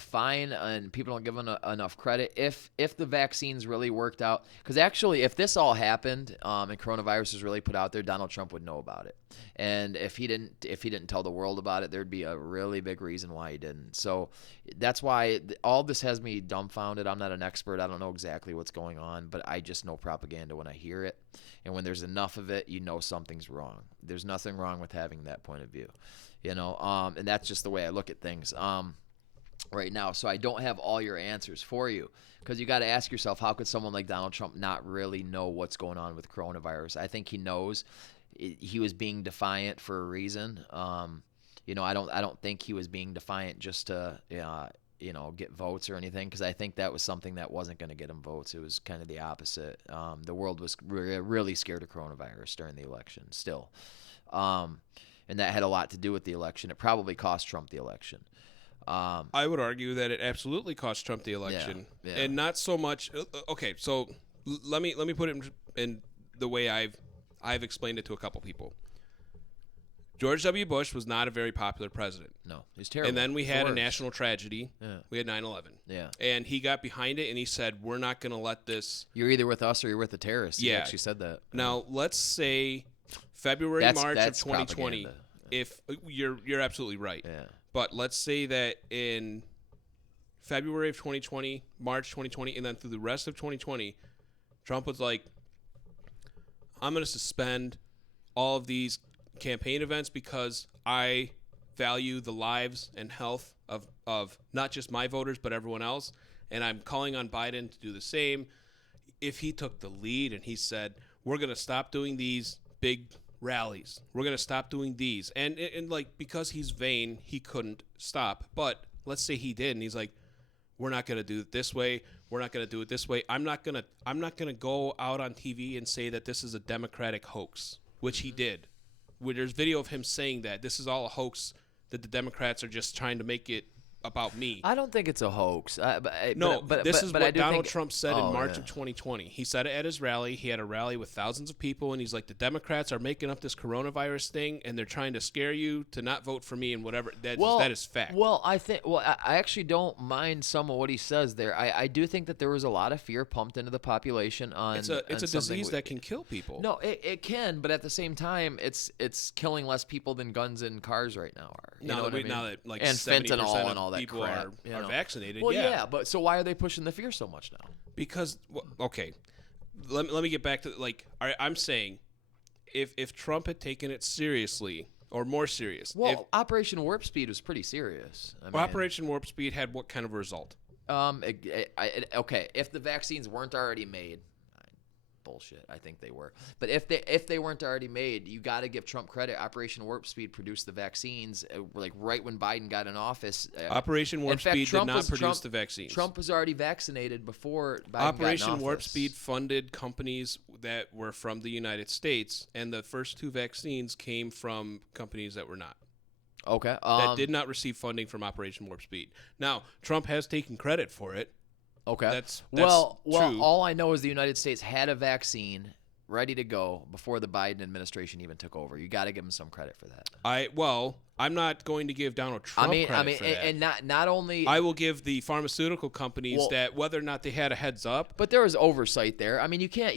fine, and people don't give him enough credit. If the vaccines really worked out, because actually, if this all happened and coronavirus was really put out there, Donald Trump would know about it. And if he didn't tell the world about it, there'd be a really big reason why he didn't. So that's why all this has me dumbfounded. I'm not an expert. I don't know exactly what's going on, but I just know propaganda when I hear it. And when there's enough of it, something's wrong. There's nothing wrong with having that point of view. And that's just the way I look at things right now. So I don't have all your answers for you, because you got to ask yourself, how could someone like Donald Trump not really know what's going on with coronavirus? I think he knows. He was being defiant for a reason. I don't think he was being defiant just to get votes or anything, because I think that was something that wasn't going to get him votes. It was kind of the opposite. The world was really scared of coronavirus during the election still. And that had a lot to do with the election. It probably cost Trump the election. I would argue that it absolutely cost Trump the election, yeah. And not so much. Okay, so let me put it in the way I've explained it to a couple people. George W. Bush was not a very popular president. No, he's terrible. And then we had a national tragedy. Yeah. We had 9/11. Yeah. And he got behind it, and he said, "We're not going to let this." You're either with us or you're with the terrorists. Yeah. He actually said that. Now let's say February, March of 2020. Propaganda. If you're absolutely right. Yeah. But let's say that in February of 2020, March 2020, and then through the rest of 2020, Trump was like, I'm going to suspend all of these campaign events because I value the lives and health of not just my voters but everyone else, and I'm calling on Biden to do the same. If he took the lead and he said, we're going to stop doing these big rallies, we're going to stop doing these, and like, because he's vain, he couldn't stop. But let's say he did, and he's like, we're not going to do it this way, we're not going to do it this way. I'm not going to go out on TV and say that this is a Democratic hoax, which he did. Where there's video of him saying that this is all a hoax, that the Democrats are just trying to make it about me. I don't think it's a hoax. This is what Donald Trump said in March yeah. of 2020. He said it at his rally. He had a rally with thousands of people, and he's like, the Democrats are making up this coronavirus thing, and they're trying to scare you to not vote for me and whatever. That is fact. I actually don't mind some of what he says there. I do think that there was a lot of fear pumped into the population on It's a disease that can kill people. No, it can, but at the same time, it's killing less people than guns and cars right now are. Now that like and 70% fentanyl and all that people crap, are vaccinated. Well, yeah, but so why are they pushing the fear so much now? Because, okay, let me get back to, like, I'm saying, if Trump had taken it seriously or more serious. Well, Operation Warp Speed was pretty serious. Operation Warp Speed had what kind of result? Okay, if the vaccines weren't already made. Bullshit. I think they were. But if they weren't already made, you got to give Trump credit. Operation Warp Speed produced the vaccines like right when Biden got in office. Operation Warp Speed did not produce the vaccines. Trump was already vaccinated before Biden Operation got in Warp office. Speed funded companies that were from the United States, and the first 2 vaccines came from companies that were not. Okay. That did not receive funding from Operation Warp Speed. Now, Trump has taken credit for it. Okay. That's well, true. all I know is the United States had a vaccine ready to go before the Biden administration even took over. You got to give him some credit for that. I'm not going to give Donald Trump credit for that. And not only I will give the pharmaceutical companies that whether or not they had a heads up. But there was oversight there. I mean, you can't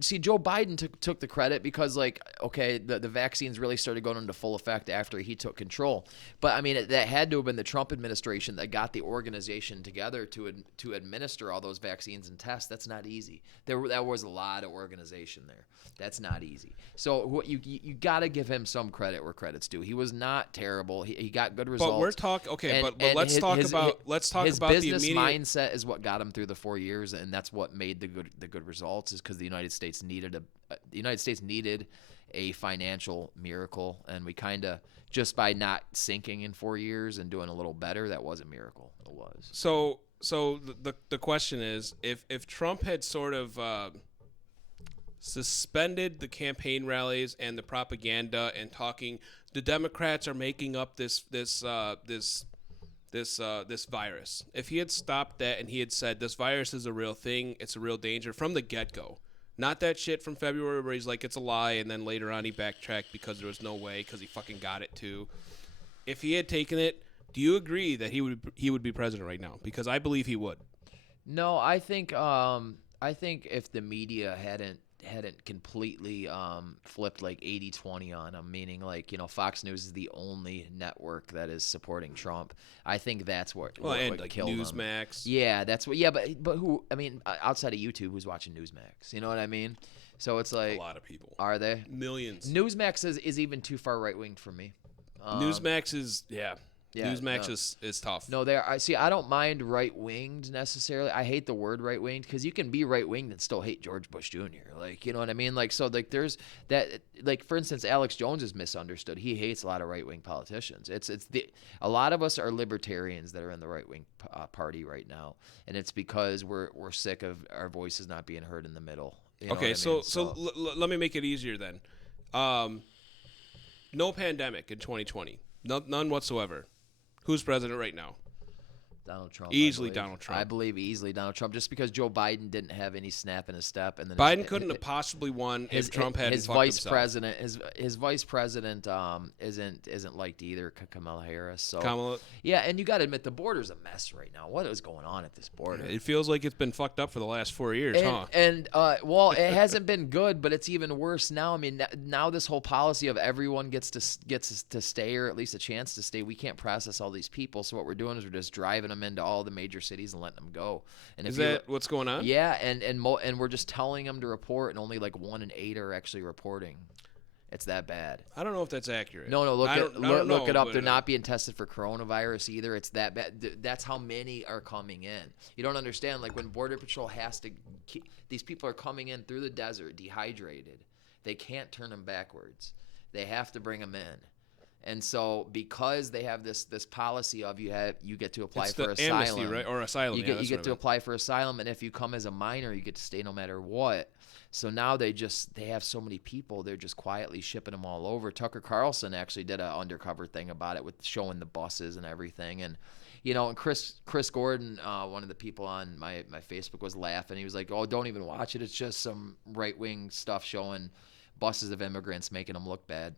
see Joe Biden took the credit because the vaccines really started going into full effect after he took control. But I mean, that had to have been the Trump administration that got the organization together to administer all those vaccines and tests. That's not easy. That was a lot of organization there. That's not easy. So what you got to give him some credit where credit's due. He was not terrible. He got good results. But we're talking but let's his, talk his, about his the business immediate mindset is what got him through the 4 years, and that's what made the good results. Is because the United States needed a financial miracle, and we kind of just by not sinking in 4 years and doing a little better, that was a miracle. It was. So the question is, if Trump had sort of suspended the campaign rallies and the propaganda and talking, the Democrats are making up this virus. If he had stopped that and he had said this virus is a real thing, it's a real danger from the get-go, not that shit from February where he's like it's a lie and then later on he backtracked because there was no way because he fucking got it too. If he had taken it, do you agree that he would be president right now? Because I believe he would. No, I think if the media hadn't completely flipped like 80-20 on him, meaning like, Fox News is the only network that is supporting Trump. I think that's what like killed him. Newsmax. Yeah, that's what. Yeah, but who? I mean, outside of YouTube, who's watching Newsmax? You know what I mean? So it's like a lot of people. Are they? Millions. Newsmax is even too far right winged for me. Newsmax is Newsmax is tough. No, I don't mind right-winged necessarily. I hate the word right-winged because you can be right-winged and still hate George Bush Jr. Like, you know what I mean? Like, so like there's that. Like, for instance, Alex Jones is misunderstood. He hates a lot of right-wing politicians. A lot of us are libertarians that are in the right-wing party right now, and it's because we're sick of our voices not being heard in the middle. You know okay, what I mean? so let me make it easier then. No pandemic in 2020, none whatsoever. Who's president right now? Donald Trump. Easily Donald Trump. I believe easily Donald Trump, just because Joe Biden didn't have any snap in his step, and then Biden couldn't have possibly won if Trump hadn't his fucked vice himself. president. His vice president isn't liked either, Kamala Harris. So Kamala. Yeah, and you got to admit the border's a mess right now. What is going on at this border? It feels like it's been fucked up for the last 4 years, huh? And well, it hasn't been good, but it's even worse now. I mean, now this whole policy of everyone gets to stay, or at least a chance to stay. We can't process all these people, so what we're doing is we're just driving them them into all the major cities and letting them go. And Is if you, that what's going on? yeah, and we're just telling them to report, and only like 1 in 8 are actually reporting. It's that bad. I don't know if that's accurate. No, look I it don't know, up. but, They're not being tested for coronavirus either. It's that bad. That's how many are coming in. You don't understand. Like when Border Patrol has to, these people are coming in through the desert, dehydrated. They can't turn them backwards. They have to bring them in. And so because they have this policy of you get to apply for asylum, amnesty, right? Or asylum. You get to apply for asylum, and if you come as a minor, you get to stay no matter what. So now they have so many people, they're just quietly shipping them all over. Tucker Carlson actually did an undercover thing about it with showing the buses and everything. And and Chris Gordon, one of the people on my Facebook, was laughing. He was like, "Oh, don't even watch it. It's just some right-wing stuff showing buses of immigrants making them look bad."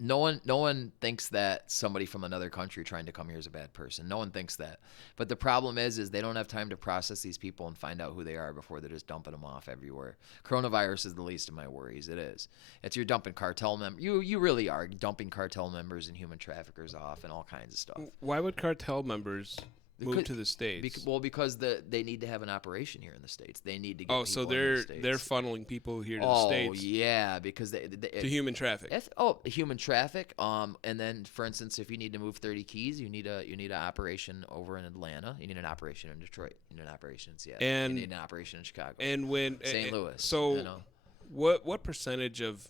No one thinks that somebody from another country trying to come here is a bad person. No one thinks that. But the problem is they don't have time to process these people and find out who they are before they're just dumping them off everywhere. Coronavirus is the least of my worries. It is. It's you're dumping cartel members. You really are dumping cartel members and human traffickers off and all kinds of stuff. Why would cartel members move to the States? Because they need to have an operation here in the States. They need to get people so into the States. they're funneling people here to the States. Oh yeah, because they to human traffic. Human traffic. And then for instance, if you need to move 30 keys, you need an operation over in Atlanta. You need an operation in Detroit. You need an operation in Seattle. And you need an operation in Chicago. And when St. Louis. So what percentage of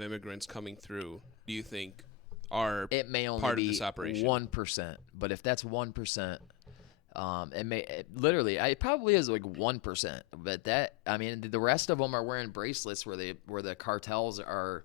immigrants coming through do you think are it may only part be of this operation? 1%, but if that's 1%, it probably is like 1%. But the rest of them are wearing bracelets where the cartels are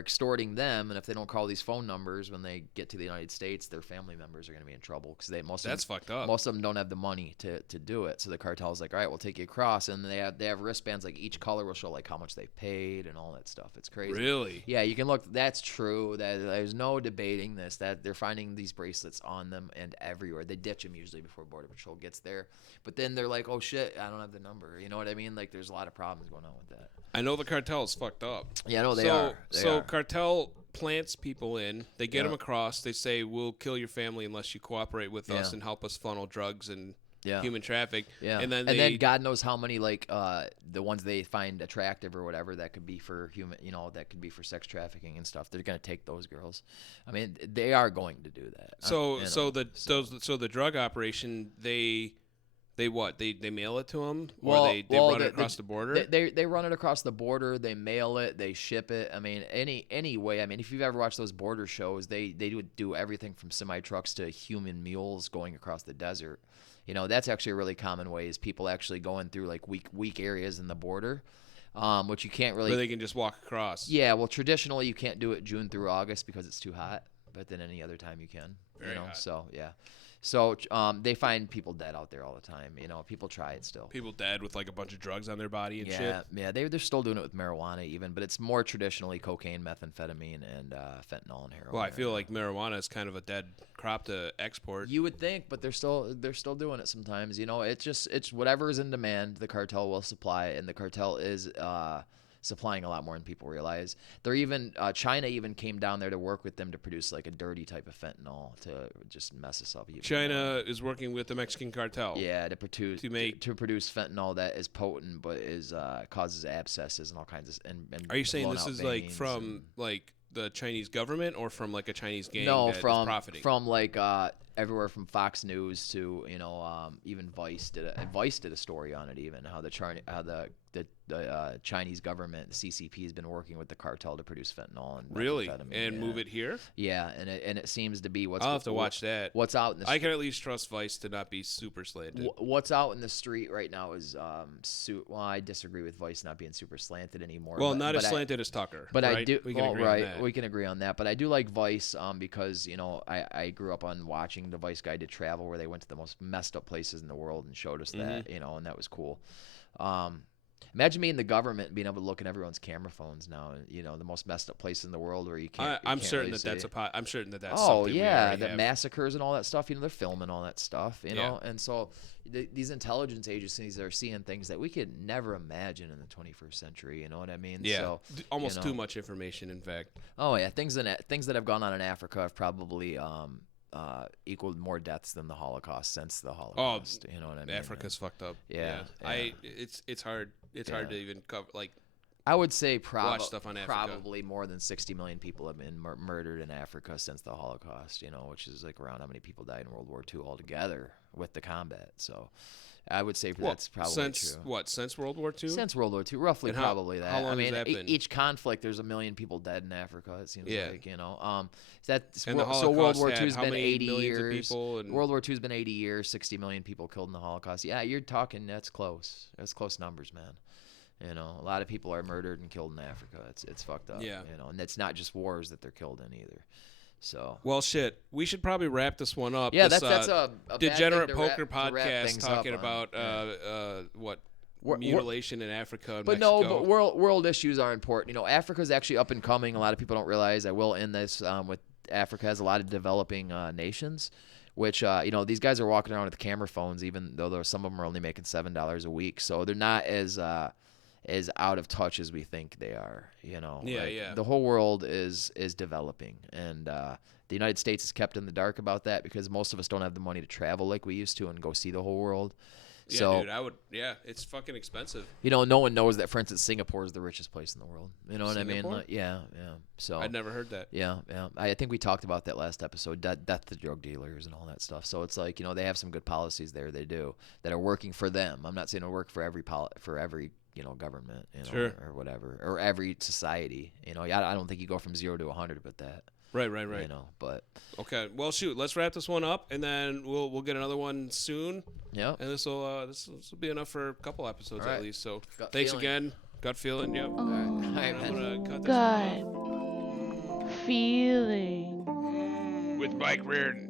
extorting them, and if they don't call these phone numbers when they get to the United States, their family members are going to be in trouble because that's fucked up. Most of them don't have the money to do it. So the cartel's like, all right, we'll take you across, and they have wristbands, like each color will show like how much they paid and all that stuff. It's crazy. Really? Yeah, you can look. That's true. That there's no debating this. That they're finding these bracelets on them and everywhere. They ditch them usually before Border Patrol gets there, but then they're like, oh shit, I don't have the number. You know what I mean? Like there's a lot of problems going on with that. I know the cartel is fucked up. Yeah, no, they are. So cartel plants people in. They get them across. They say, we'll kill your family unless you cooperate with us and help us funnel drugs and human traffic. Yeah. And then God knows how many, like, the ones they find attractive or whatever that could be for human, that could be for sex trafficking and stuff. They're going to take those girls. I mean, they are going to do that. So the drug operation, they what? They mail it to them, or they run it across the border? They run it across the border. They mail it. They ship it. I mean, any way. I mean, if you've ever watched those border shows, they do everything from semi trucks to human mules going across the desert. That's actually a really common way is people actually going through like weak areas in the border, which you can't really. Where they can just walk across. Yeah, well, traditionally you can't do it June through August because it's too hot, but then any other time you can. Very hot. So yeah. So they find people dead out there all the time. People try it still. People dead with like a bunch of drugs on their body and shit. Yeah, they're still doing it with marijuana even, but it's more traditionally cocaine, methamphetamine, and fentanyl and heroin. Well, I feel like marijuana is kind of a dead crop to export. You would think, but they're still doing it sometimes. It's whatever is in demand, the cartel will supply, and the cartel is supplying a lot more than people realize. They're even China even came down there to work with them to produce like a dirty type of fentanyl to just mess us up even China is working with the Mexican cartel. Yeah, to produce fentanyl that is potent but causes abscesses and all kinds of and Are you saying this is like from like the Chinese government or from like a Chinese gang that is profiting? From like everywhere from Fox News to even Vice did a story on it, even how the Chinese government, the CCP, has been working with the cartel to produce fentanyl and really and move it here. Yeah, and it seems to be I'll have to watch that. What's out in the I can at least trust Vice to not be super slanted. What's out in the street right now is I disagree with Vice not being super slanted anymore. Well, not as slanted as Tucker. But right? I do. We can agree on that. We can agree on that. But I do like Vice because I grew up on watching the Vice Guide to Travel, where they went to the most messed up places in the world and showed us that, and that was cool. Imagine me in the government being able to look at everyone's camera phones now, the most messed up place in the world where you can't. I'm certain that that's I'm certain that that's. Oh something yeah, the massacres and all that stuff. They're filming all that stuff. And so these intelligence agencies are seeing things that we could never imagine in the 21st century. You know what I mean? Yeah. So, almost too much information, in fact. Oh yeah, things that have gone on in Africa have probably equaled more deaths than the Holocaust since the Holocaust. You know what I mean? Africa's fucked up. Yeah. It's hard. It's hard to even cover. Like, I would say watch stuff on Africa. probably more than 60 million people have been murdered in Africa since the Holocaust. You know, which is like around how many people died in World War II altogether with the combat. So. I would say that's probably since true. Since World War II? Since World War II, roughly, and probably that. How long I mean, has that been? Each conflict, there's 1 million people dead in Africa. It seems like, you know. And So World War had II's how been many 80 millions of years. people and- World War II's been 80 years. 60 million people killed in the Holocaust. Yeah, you're talking. That's close. That's close numbers, man. You know, a lot of people are murdered and killed in Africa. It's fucked up. Yeah. You know, and it's not just wars that they're killed in either. So. Well, shit. We should probably wrap this one up. Yeah, this, that's a bad Degenerate thing Poker to wrap podcast things talking up on. about mutilation in Africa and But Mexico. no, but world issues are important. You know, Africa's actually up and coming. A lot of people don't realize. I will end this with Africa has a lot of developing nations, which you know, these guys are walking around with camera phones, even though some of them are only making $7 a week. So they're not as out of touch as we think they are. You know, the whole world is developing, and the United States is kept in the dark about that because most of us don't have the money to travel like we used to and go see the whole world. Yeah, so, dude, I would. Yeah, it's fucking expensive. You know, no one knows that, for instance, Singapore is the richest place in the world. You know what I mean? Singapore? Yeah. So I'd never heard that. Yeah. I think we talked about that last episode, death to drug dealers and all that stuff. So it's like, you know, they have some good policies there. They do that are working for them. I'm not saying it'll work for every you know, government, you know, sure, or whatever, or every society. You know, I don't think you go from 0 to 100 with that. Right. You know, but okay. Well, shoot. Let's wrap this one up, and then we'll get another one soon. Yeah. And this will be enough for a couple episodes at least. So Gut thanks feeling. again. Gut feeling. Yep. All right, I'm gonna cut this Gut feeling. with Mike Reardon.